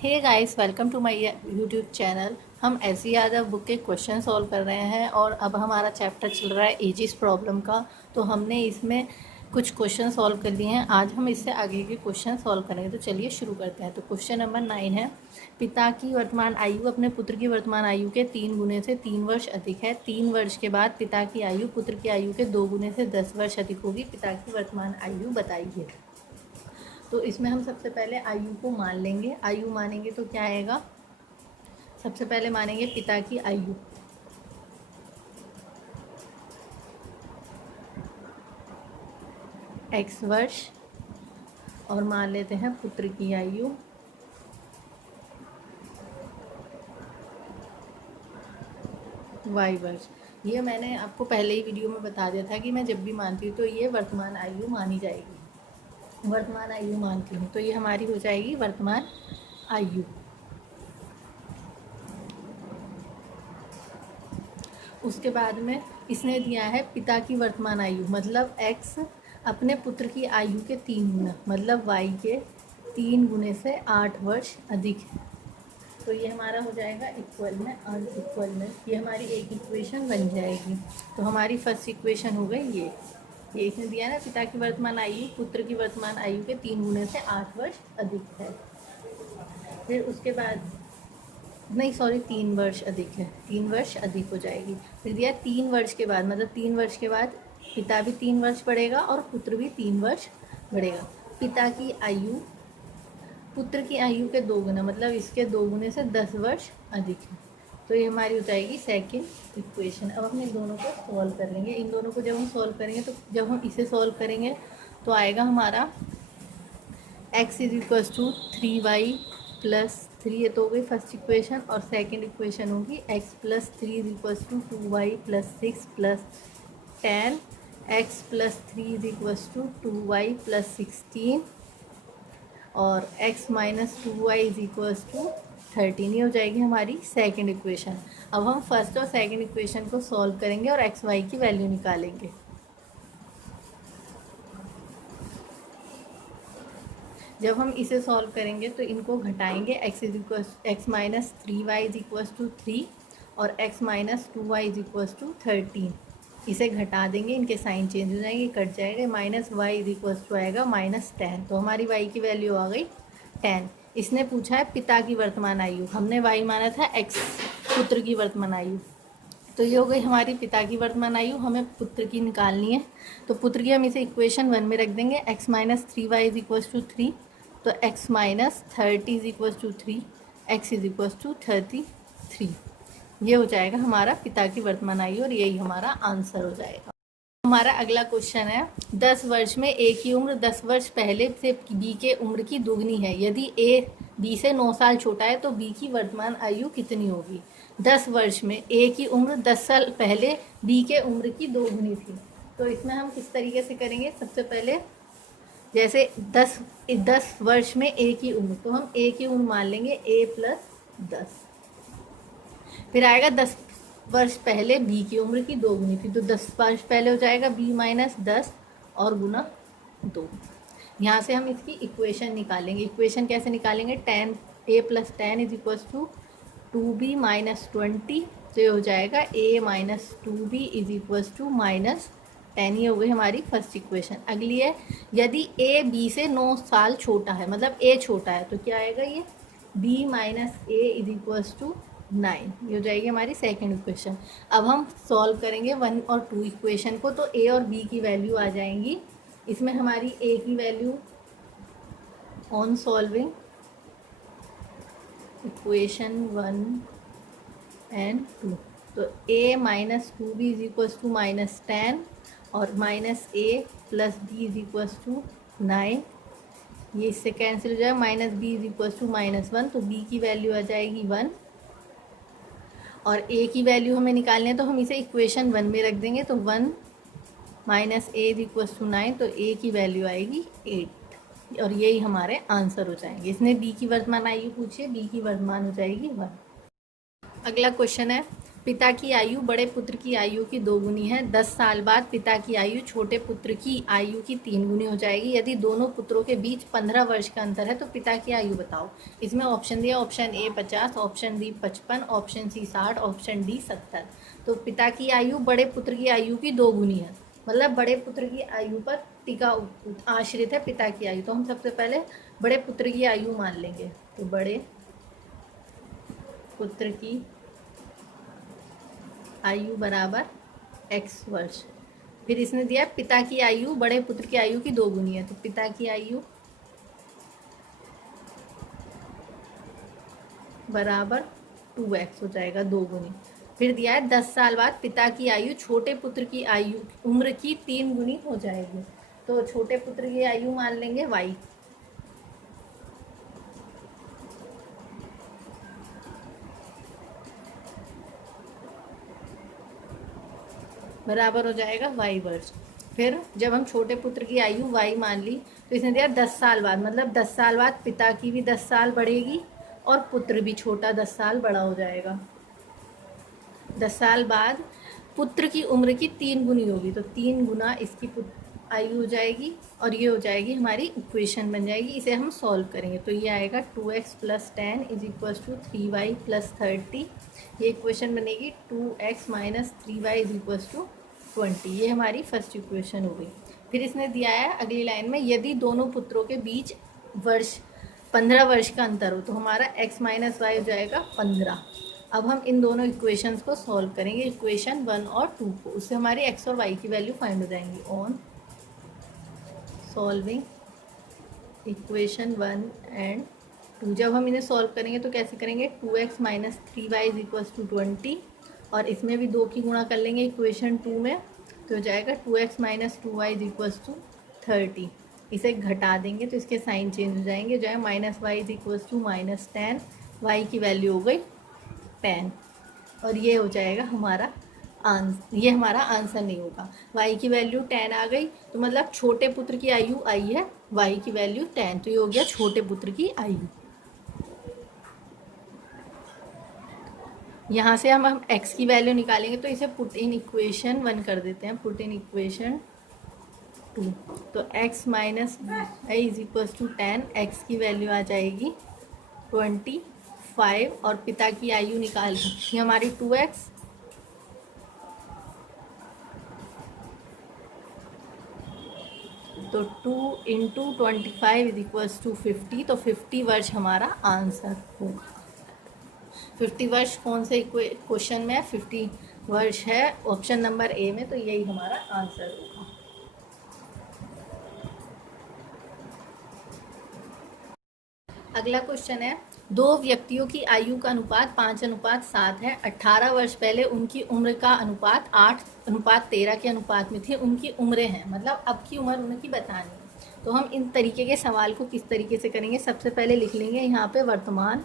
Hey guys, welcome to my YouTube channel. हम ऐसी Yadav book के क्वेश्चन सॉल्व कर रहे हैं और अब हमारा चैप्टर चल रहा है एजिस प्रॉब्लम का। तो हमने इसमें कुछ क्वेश्चन सॉल्व कर लिए हैं। आज हम इससे आगे के क्वेश्चन सॉल्व करेंगे। तो चलिए शुरू करते हैं। तो क्वेश्चन नंबर 9 है, पिता की वर्तमान आयु अपने पुत्र की वर्तमान आयु के 3 गुने से 3 वर्ष अधिक है। 3 वर्ष के बाद पिता की आयु पुत्र की आयु के 2 गुने से 10 वर्ष अधिक होगी। पिता की वर्तमान आयु बताइए। तो इसमें हम सबसे पहले आयु को मान लेंगे। आयु मानेंगे तो क्या आएगा, सबसे पहले मानेंगे पिता की आयु। x वर्ष और मान लेते हैं पुत्र की आयु y वर्ष। ये मैंने आपको पहले ही वीडियो में बता दिया था कि मैं जब भी मानती हूँ तो ये वर्तमान आयु मानी जाएगी। वर्तमान आयु मानती हूँ तो ये हमारी हो जाएगी वर्तमान आयु। उसके बाद में इसने दिया है पिता की वर्तमान आयु, मतलब x अपने पुत्र की आयु के 3 गुना, मतलब y के 3 गुने से 8 वर्ष अधिक है। तो ये हमारा हो जाएगा इक्वल में अनइक्वल में। ये हमारी एक इक्वेशन बन जाएगी। तो हमारी फर्स्ट इक्वेशन हो गई ये इसने दिया ना, पिता की वर्तमान आयु पुत्र की वर्तमान आयु के 3 गुने से 8 वर्ष अधिक है। फिर उसके बाद नहीं, सॉरी, 3 वर्ष अधिक है, 3 वर्ष अधिक हो जाएगी। फिर दिया 3 वर्ष के बाद, मतलब 3 वर्ष के बाद पिता भी 3 वर्ष बढ़ेगा और पुत्र भी 3 वर्ष बढ़ेगा। पिता की आयु पुत्र की आयु के 2 गुना, मतलब इसके 2 गुने से 10 वर्ष अधिक है। तो ये हमारी हो जाएगी सेकेंड इक्वेशन। अब हम इन दोनों को सॉल्व कर लेंगे। इन दोनों को जब हम सॉल्व करेंगे तो जब हम इसे सॉल्व करेंगे तो आएगा हमारा x is equals to 3y plus 3। ये तो हो गई फर्स्ट इक्वेशन। और सेकंड इक्वेशन होगी x plus 3 is equals to 2y plus 6 plus 10। x plus 3 is equals to 2y plus 16 और x minus 2y is equals to 13। ये हो जाएगी हमारी सेकंड इक्वेशन। अब हम फर्स्ट और सेकंड इक्वेशन को सॉल्व करेंगे और एक्स वाई की वैल्यू निकालेंगे। जब हम इसे सॉल्व करेंगे तो इनको घटाएंगे। x minus 3y is equals to 3 और x minus 2y is equals to 13। इसे घटा देंगे, इनके साइन चेंज हो जाएंगे, कट जाएगा। Minus y is equals to आएगा माइनस 10। तो हमारी y की वैल्यू आ गई 10। इसने पूछा है पिता की वर्तमान आयु, हमने y माना था x पुत्र की वर्तमान आयु। तो ये हो गई हमारी पिता की वर्तमान आयु, हमें पुत्र की निकालनी है। तो पुत्र की हम इसे इक्वेशन 1 में रख देंगे। x minus 3y is equals to 3, तो x minus 30 is equals to 3, x is equals to 33। ये हो जाएगा हमारा पिता की वर्तमान आयु और यही हमारा आंसर हो जाएगा। हमारा अगला क्वेश्चन है, 10 वर्ष में a की उम्र 10 वर्ष पहले से b के उम्र की दोगुनी है। यदि a b से 9 साल छोटा है तो b की वर्तमान आयु कितनी होगी। 10 वर्ष में a की उम्र 10 साल पहले b के उम्र की दोगुनी थी। तो इसमें हम किस तरीके से करेंगे, सबसे पहले जैसे 10 वर्ष में a की उम्र, तो हम a की उम्र मान लेंगे a प्लस 10। फिर आएगा 10 वर्ष पहले b की उम्र की 2 गुनी थी, तो 10 वर्ष पहले हो जाएगा b माइनस 10 और गुना 2। यहाँ से हम इसकी इक्वेशन निकालेंगे। इक्वेशन कैसे निकालेंगे, 10 a plus 10 is equals to 2b minus 20। तो ये हो जाएगा a minus 2b is equals to minus 10। ये हो गई हमारी फर्स्ट इक्वेशन। अगली है, यदि a b से 9 साल छोटा है, मतलब a छोटा है, तो क्या आएगा, ये b minus a is equals to 9। ये हो जाएगी हमारी सेकंड इक्वेशन। अब हम सॉल्व करेंगे 1 और 2 इक्वेशन को, तो a और b की वैल्यू आ जाएंगी। इसमें हमारी a की value on solving equation 1 and 2, तो a minus 2b is equals to minus 10 और minus a plus b is equals to 9। ये इससे कैंसिल हो जाएगा, minus b is equals to minus 1, तो b की वैल्यू आ जाएगी 1 और a की वैल्यू हमें निकालनी है, तो हम इसे इक्वेशन 1 में रख देंगे। तो 1 minus a is equals to 9, तो a की वैल्यू आएगी 8 और यही हमारे आंसर हो जाएंगे। इसने b की वर्तमान आयु पूछी है, b की वर्तमान हो जाएगी 1। अगला क्वेश्चन है, पिता की आयु बड़े पुत्र की आयु की 2 गुनी है। 10 साल बाद पिता की आयु छोटे पुत्र की आयु की 3 गुनी हो जाएगी। यदि दोनों पुत्रों के बीच 15 वर्ष का अंतर है तो पिता की आयु बताओ। इसमें ऑप्शन दिया, option A 50, option B 55, option C 60, option D 70। तो पिता की आयु बड़े पुत्र की आयु की 2 गुनी है, मतलब बड़े पुत्र की आयु पर टिका आश्रित है पिता की आयु। तो हम सबसे पहले बड़े पुत्र की आयु मान लेंगे। तो बड़े पुत्र की आयु बराबर x वर्ष। फिर इसने दिया पिता की आयु बड़े पुत्र की आयु की 2 गुनी है, तो पिता की आयु बराबर 2x हो जाएगा, 2 गुनी। फिर दिया है 10 साल बाद पिता की आयु छोटे पुत्र की आयु उम्र की 3 गुनी हो जाएगी। तो छोटे पुत्र की आयु मान लेंगे y, बराबर हो जाएगा y वर्ष। फिर जब हम छोटे पुत्र की आयु y मान ली तो इसने दिया 10 साल बाद, मतलब 10 साल बाद पिता की भी 10 साल बढ़ेगी और पुत्र भी छोटा 10 साल बड़ा हो जाएगा। 10 साल बाद पुत्र की उम्र की 3 गुनी होगी, तो 3 गुना इसकी आयु हो जाएगी और ये हो जाएगी हमारी इक्वेशन बन जाएगी। इसे हम सॉल्व करेंगे तो ये आएगा 2x + 10 = 3y + 30। ये इक्वेशन बनेगी 2x - 3y = 20। ये हमारी फर्स्ट इक्वेशन हो गई। फिर इसने दिया है अगली लाइन में, यदि दोनों पुत्रों के बीच 15 वर्ष का अंतर हो तो हमारा x - y हो जाएगा 15। अब हम इन दोनों इक्वेशंस को सॉल्व करेंगे, इक्वेशन 1 और 2 को। उससे हमारी x और y की वैल्यू फाइंड हो जाएंगी। ऑन सॉल्विंग इक्वेशन 1 एंड 2, जब हम इन्हें सॉल्व करेंगे तो कैसे करेंगे, 2x - 3y = 20 और इसमें भी 2 की गुणा कर लेंगे इक्वेशन 2 में, तो हो जाएगा 2x - 2y = 30। इसे घटा देंगे तो इसके साइन चेंज हो जाएंगे, जो है -y = -10, y की वैल्यू हो गई 10 और ये हो जाएगा हमारा आंसर। ये हमारा आंसर नहीं होगा, y की वैल्यू 10 आ गई तो मतलब छोटे पुत्र की आयु आई है, y की वैल्यू 10, तो ये हो गया छोटे पुत्र की आयु। यहाँ से हम x की वैल्यू निकालेंगे तो इसे पुट इन इक्वेशन 1 कर देते हैं, पुट इन इक्वेशन 2। तो x - y = 10, x की वैल्यू आ जाएगी 25 और पिता की आयु निकाल सकती है हमारी 2x। तो 2 × 25 = 50, तो 50 वर्ष हमारा आंसर होगा। 50 वर्ष कौन से क्वेश्चन में है, 50 वर्ष है ऑप्शन नंबर ए में, तो यही हमारा आंसर होगा। अगला क्वेश्चन है, 2 व्यक्तियों की आयु का अनुपात 5:7 है। 18 वर्ष पहले उनकी उम्र का अनुपात 8:13 के अनुपात में थी। उनकी उम्रें हैं, मतलब अब की उम्र उनकी बतानी है। तो हम इन तरीके के सवाल को किस तरीके से करेंगे, सबसे पहले लिख लेंगे यहाँ पे वर्तमान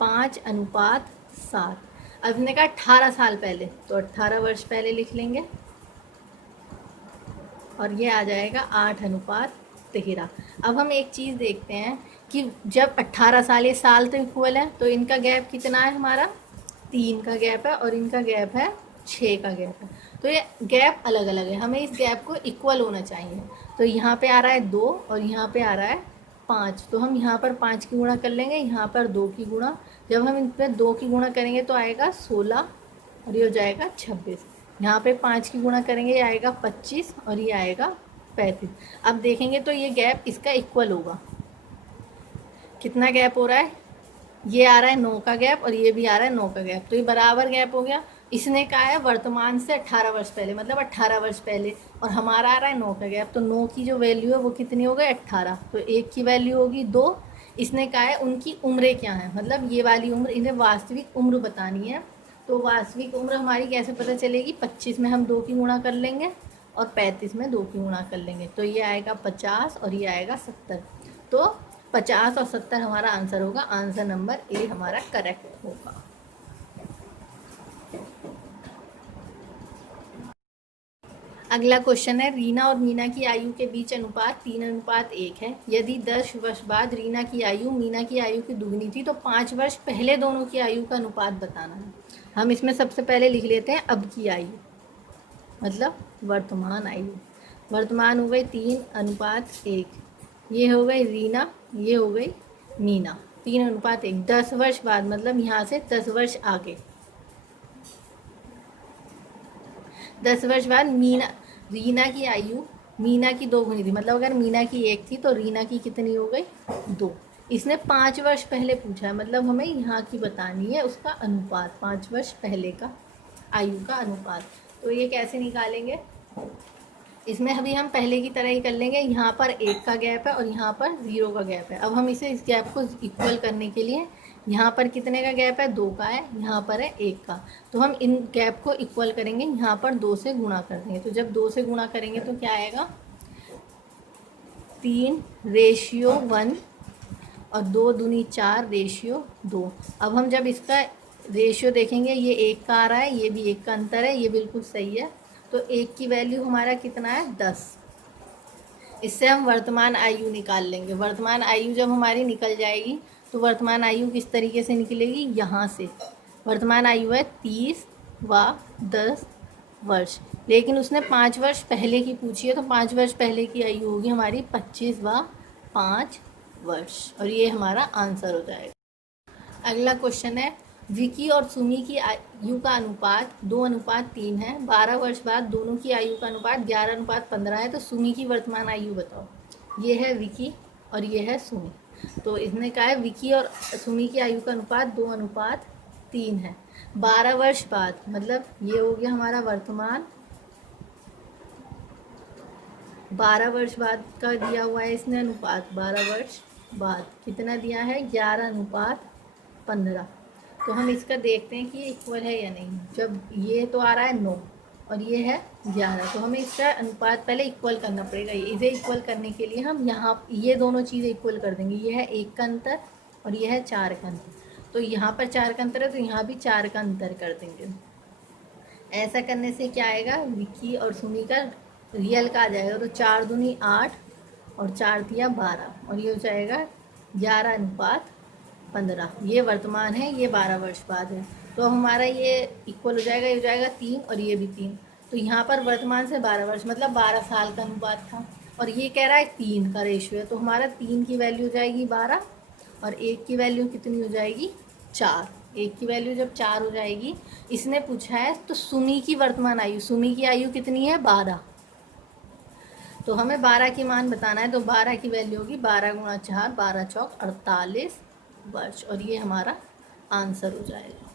5:7। अब इसने कहा 18 साल पहले, तो 18 वर्ष पहले लिख लेंगे और ये आ जाएगा 8:13। अब हम एक चीज़ देखते हैं कि जब 18 साल, ये साल तो इक्वल है, तो इनका गैप कितना है हमारा, 3 का गैप है और इनका गैप है 6 का गैप है। तो ये गैप अलग अलग है, हमें इस गैप को इक्वल होना चाहिए। तो यहाँ पे आ रहा है 2 और यहाँ पे आ रहा है 5, तो हम यहाँ पर 5 की गुणा कर लेंगे, यहाँ पर 2 की गुणा। जब हम इन पर 2 की गुणा करेंगे तो आएगा 16 और ये हो जाएगा 26। यहाँ पे 5 की गुणा करेंगे, ये आएगा 25 और ये आएगा 35। अब देखेंगे तो ये गैप इसका इक्वल होगा। कितना गैप हो रहा है, ये आ रहा है 9 का गैप और ये भी आ रहा है 9 का गैप, तो ये बराबर गैप हो गया। इसने कहा है वर्तमान से 18 वर्ष पहले, मतलब 18 वर्ष पहले, और हमारा आ रहा है 9 का गैप, तो 9 की जो वैल्यू है वो कितनी हो गई, 18। तो 1 की वैल्यू होगी 2। इसने कहा है उनकी उम्रें क्या हैं, मतलब ये वाली उम्र, इन्हें वास्तविक उम्र बतानी है। तो वास्तविक उम्र हमारी कैसे पता चलेगी, 25 में हम 2 की गुणा कर लेंगे और 35 में 2 की गुणा कर लेंगे, तो ये आएगा 50 और ये आएगा 70। तो 50 और 70 हमारा आंसर होगा। आंसर नंबर ए हमारा करेक्ट होगा। अगला क्वेश्चन है, रीना और मीना की आयु के बीच अनुपात 3:1 है। यदि 10 वर्ष बाद रीना की आयु मीना की आयु की दुगनी थी तो 5 वर्ष पहले दोनों की आयु का अनुपात बताना है। हम इसमें सबसे पहले लिख लेते हैं अब की आयु, मतलब वर्तमान आयु। वर्तमान हो गई 3:1, ये हो गई रीना, ये हो गई मीना। 3:1, 10 वर्ष बाद मतलब यहाँ से 10 वर्ष आगे, 10 वर्ष बाद रीना की आयु मीना की 2 गुनी थी, मतलब अगर मीना की 1 थी तो रीना की कितनी हो गई 2। इसने 5 वर्ष पहले पूछा है, मतलब हमें यहाँ की बतानी है उसका अनुपात, 5 वर्ष पहले का आयु का अनुपात। तो ये कैसे निकालेंगे, इसमें अभी हम पहले की तरह ही कर लेंगे। यहाँ पर 1 का गैप है और यहाँ पर 0 का गैप है। अब हम इसे इस गैप को इक्वल करने के लिए, यहाँ पर कितने का गैप है 2 का है, यहाँ पर है 1 का, तो हम इन गैप को इक्वल करेंगे, यहाँ पर 2 से गुणा कर देंगे। तो जब 2 से गुणा करेंगे तो क्या आएगा 3:1 और 2 दूनी 4:2। अब हम जब इसका रेशियो देखेंगे, ये 1 का आ रहा है, ये भी 1 का अंतर है, ये बिल्कुल सही है। तो 1 की वैल्यू हमारा कितना है 10। इससे हम वर्तमान आयु निकाल लेंगे। वर्तमान आयु जब हमारी निकल जाएगी तो वर्तमान आयु किस तरीके से निकलेगी, यहाँ से वर्तमान आयु है 30 व 10 वर्ष, लेकिन उसने 5 वर्ष पहले की पूछी है, तो 5 वर्ष पहले की आयु होगी हमारी 25 व 5 वर्ष, और ये हमारा आंसर हो जाएगा। अगला क्वेश्चन है, विकी और सुमी की आयु का अनुपात 2:3 है। 12 वर्ष बाद दोनों की आयु का अनुपात 11:15 है। तो सुमी की वर्तमान आयु बताओ। ये है विकी और ये है सुमी। तो इसने कहा है विकी और सुमी की आयु का अनुपात 2:3 है। 12 वर्ष बाद मतलब ये हो गया हमारा वर्तमान, 12 वर्ष बाद का दिया हुआ है इसने अनुपात। 12 वर्ष बाद कितना दिया है 11:15। तो हम इसका देखते हैं कि ये इक्वल है या नहीं। जब ये तो आ रहा है 9 और ये है 11, तो हमें इसका अनुपात पहले इक्वल करना पड़ेगा। इसे इक्वल करने के लिए हम यहाँ ये दोनों चीज़ें इक्वल कर देंगे। ये है 1 का अंतर और ये है 4 का अंतर। तो यहाँ पर 4 का अंतर है तो यहाँ भी 4 का अंतर कर देंगे। ऐसा करने से क्या आएगा, विकी और सुमी का रियल का आ जाएगा। तो 4 दूनी 8 और 4 दिया 12 और ये हो जाएगा 11:15। ये वर्तमान है, ये 12 वर्ष बाद है। तो हमारा ये इक्वल हो जाएगा, ये हो जाएगा 3 और ये भी 3। तो यहाँ पर वर्तमान से 12 वर्ष मतलब 12 साल का अनुपात था, और ये कह रहा है 3 का रेशियो है। तो हमारा 3 की वैल्यू हो जाएगी 12 और 1 की वैल्यू कितनी हो जाएगी 4। 1 की वैल्यू जब 4 हो जाएगी, इसने पूछा है तो सुमी की वर्तमान आयु, सुमी की आयु कितनी है 12, तो हमें 12 की मान बताना है। तो 12 की वैल्यू होगी 12 × 4 12 चौक 48 वर्ष, और ये हमारा आंसर हो जाएगा।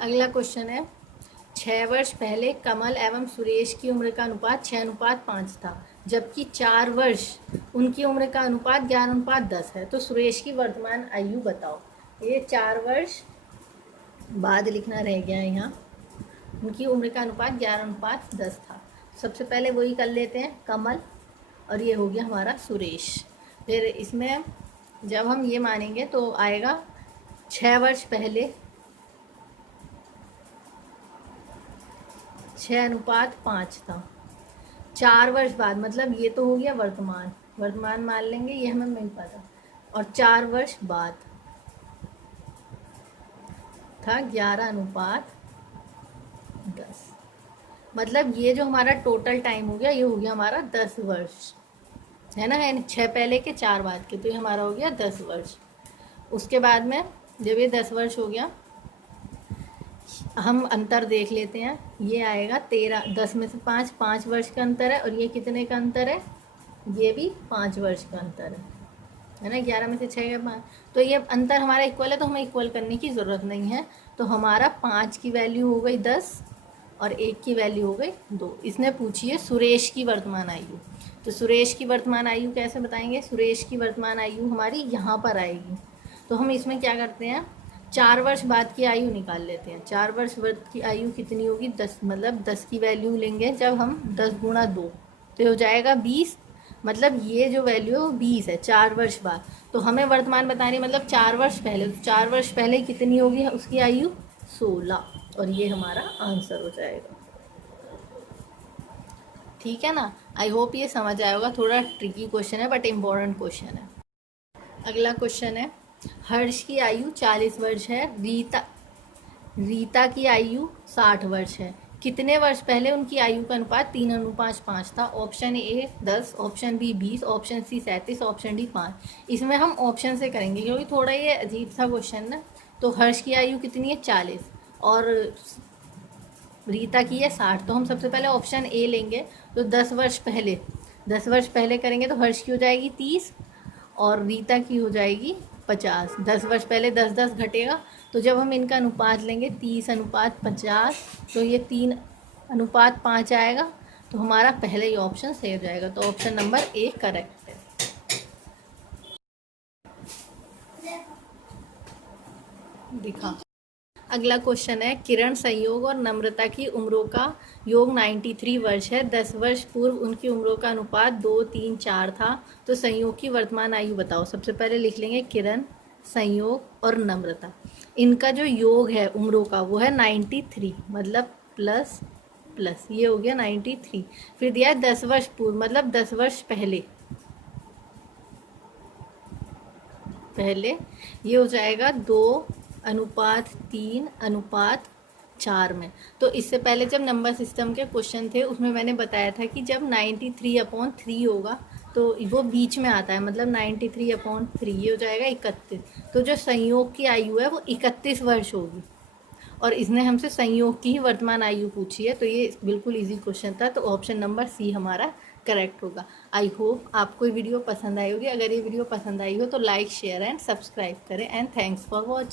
अगला क्वेश्चन है, 6 वर्ष पहले कमल एवं सुरेश की उम्र का अनुपात 6:5 था, जबकि 4 वर्ष उनकी उम्र का अनुपात 11:10 है। तो सुरेश की वर्तमान आयु बताओ। ये 4 वर्ष बाद लिखना रह गया है यहाँ। उनकी उम्र का अनुपात 11:10 था। सबसे पहले वही कर लेते हैं कमल, और ये हो गया हमारा सुरेश। फिर इसमें जब हम ये मानेंगे तो आएगा 6 वर्ष पहले 6:5 था। 4 वर्ष बाद मतलब ये तो हो गया वर्तमान, वर्तमान मान लेंगे, ये हमें नहीं पता। और 4 वर्ष बाद था 11:10, मतलब ये जो हमारा टोटल टाइम हो गया, ये हो गया हमारा 10 वर्ष, है ना। है 6 पहले के 4 बाद के, तो ये हमारा हो गया 10 वर्ष। उसके बाद में जब ये 10 वर्ष हो गया, हम अंतर देख लेते हैं। ये आएगा 13, 10 में से 5 वर्ष का अंतर है, और ये कितने का अंतर है, ये भी 5 वर्ष का अंतर है ना। 11 में से 6 का 5, तो ये अंतर हमारा इक्वल है, तो हमें इक्वल करने की ज़रूरत नहीं है। तो हमारा 5 की वैल्यू हो गई 10 और 1 की वैल्यू हो गई 2। इसने पूछी है सुरेश की वर्तमान आयु। तो सुरेश की वर्तमान आयु कैसे बताएंगे, सुरेश की वर्तमान आयु हमारी यहाँ पर आएगी। तो हम इसमें क्या करते हैं, 4 वर्ष बाद की आयु निकाल लेते हैं। 4 वर्ष बाद की आयु कितनी होगी 10, मतलब 10 की वैल्यू लेंगे जब हम 10 × 2, तो हो जाएगा 20 मतलब ये जो वैल्यू है 20 है 4 वर्ष बाद। तो हमें वर्तमान बतानी मतलब 4 वर्ष पहले, तो 4 वर्ष पहले कितनी होगी उसकी आयु 16, और ये हमारा आंसर हो जाएगा। ठीक है ना। आई होप ये समझ आया होगा, थोड़ा ट्रिकी क्वेश्चन है बट इम्पोर्टेंट क्वेश्चन है। अगला क्वेश्चन है, हर्ष की आयु 40 वर्ष है, रीता की आयु 60 वर्ष है, कितने वर्ष पहले उनकी आयु का अनुपात 3:5 था। Option A 10, option B 20, option C 37, option D 5। इसमें हम ऑप्शन से करेंगे क्योंकि थोड़ा ये अजीब सा क्वेश्चन है। तो हर्ष की आयु कितनी है 40 और रीता की है 60, तो हम सबसे पहले ऑप्शन ए लेंगे। तो 10 वर्ष पहले करेंगे तो हर्ष की हो जाएगी 30 और रीता की हो जाएगी 50। 10 वर्ष पहले 10-10 घटेगा, तो जब हम इनका अनुपात लेंगे 30:50, तो ये 3:5 आएगा। तो हमारा पहले ही ऑप्शन सही हो जाएगा, तो ऑप्शन नंबर ए करेक्ट है। दिखा। अगला क्वेश्चन है, किरण, संयोग और नम्रता की उम्रों का योग 93 वर्ष है। 10 वर्ष पूर्व उनकी उम्रों का अनुपात 2, 3, 4 था। तो संयोग की वर्तमान आयु बताओ। सबसे पहले लिख लेंगे किरण, संयोग और नम्रता, इनका जो योग है उम्रों का वो है 93, मतलब प्लस प्लस ये हो गया 93। फिर दिया है 10 वर्ष पूर्व, मतलब 10 वर्ष पहले ये हो जाएगा 2:3:4 में। तो इससे पहले जब नंबर सिस्टम के क्वेश्चन थे उसमें मैंने बताया था कि जब 93/3 होगा तो वो बीच में आता है, मतलब 93/3 ये हो जाएगा 31। तो जो संयोग की आयु है वो 31 वर्ष होगी, और इसने हमसे संयोग की ही वर्तमान आयु पूछी है। तो ये बिल्कुल इजी क्वेश्चन था, तो ऑप्शन नंबर सी हमारा करेक्ट होगा। आई होप आपको ये वीडियो पसंद आई होगी। अगर ये वीडियो पसंद आई हो तो लाइक, शेयर एंड सब्सक्राइब करें, एंड थैंक्स फॉर वॉचिंग।